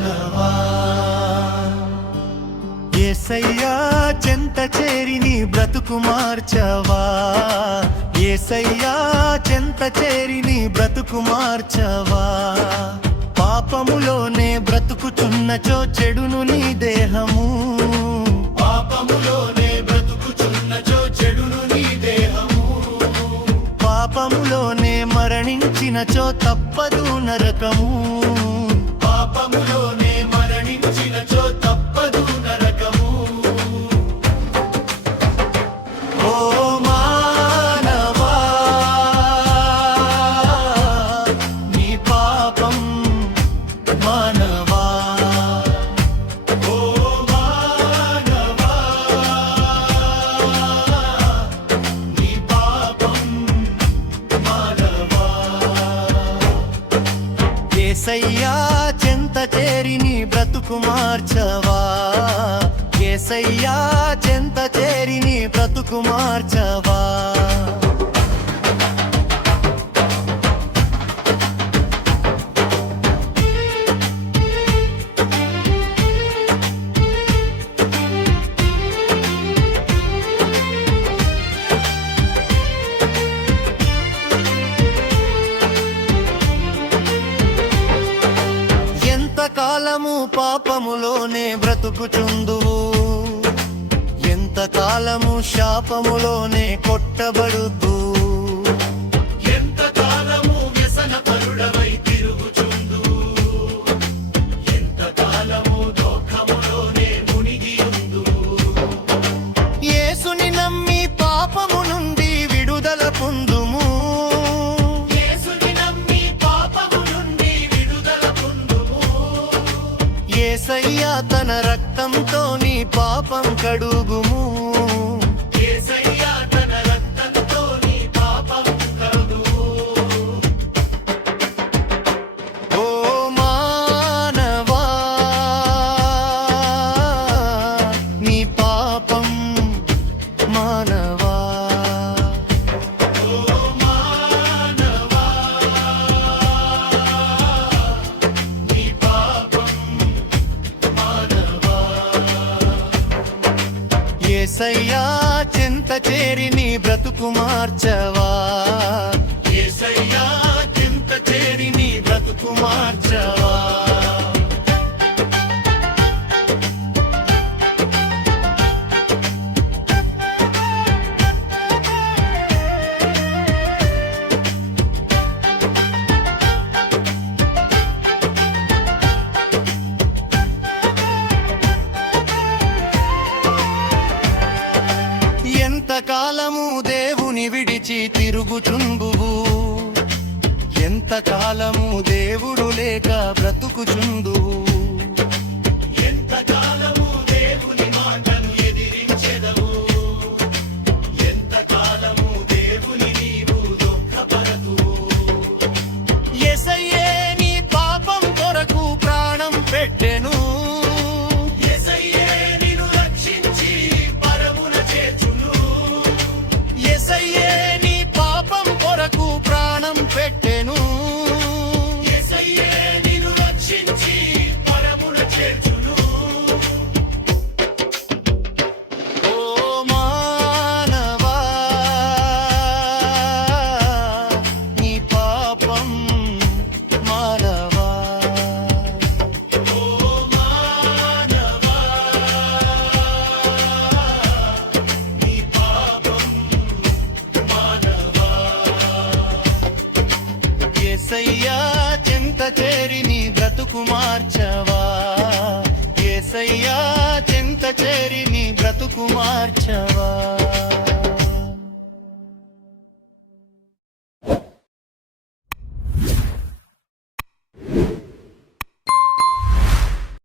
మానవా యేసయ్యా చెంత చేరి నీ బ్రతుకు మార్చవా యేసయ్యా చెంత చేరి నీ బ్రతుకు మార్చవా పాపములోనే బ్రతుకుచున్నచో చెడును నీ దేహము పాపములోనే బ్రతుకుచున్నచో చెడును నీ దేహము పాపములోనే మరణించినచో తప్పదు నరకము పాపములోనే మరణించినచో తప్పదు నరకము ఓ మానవా నీ పాపం మానవా ఓ మానవా నీ పాపం మానవా యేసయ్యా చెంత చేరి నీ బ్రతుకు మార్చవా యేసయ్యా చెంత చేరి నీ బ్రతుకు మార్చవా ఎంతకాలము పాపములోనే బ్రతుకుచుందువు ఎంతకాలము శాపములోనే కొట్టబడుదు ఎంతకాలము వ్యసన పరుడవై తిరుగుచుందువు ఎంతకాలము దుఃఖములోనే మునిగియుందువు యేసుని నమ్మి పాపము నుండి విడుదల పొందుము యేసయ్యా తన రక్తంతో నీ పాపం కడుగుము యేసయ్యా తన రక్తంతో నీ పాపం కడుగుము ఓ మానవా నీ పాపం మానవా ఓ మానవా నీ పాపం యేసయ్యా చెంత చేరి నీ బ్రతుకు మార్చవా యేసయ్యా చెంత చేరి నీ బ్రతుకు మార్చవా ఎంతకాలము దేవుని విడిచి తిరుగుచుందువు ఎంతకాలము దేవుడు లేక బ్రతుకుచుందువు ఎంతకాలము దేవుని మాటను ఎదిరించెదవు ఎంతకాలము దేవుని నీవు దుఃఖపరతువు యేసయ్యే నీ పాపం కొరకు ప్రాణం పెట్టెను యేసయ్యే నీ పాపం కొరకు ప్రాణం పెట్టెను యేసయ్యే నిన్ను రక్షించి పరమున చేర్చును ఓ మానవా నీ పాపం మానవా ఓ మానవా నీ పాపం యేసయ్యా చెంత చేరి నీ బ్రతుకు మార్చవా యేసయ్యా చెంత చేరి నీ బ్రతుకు మార్చవా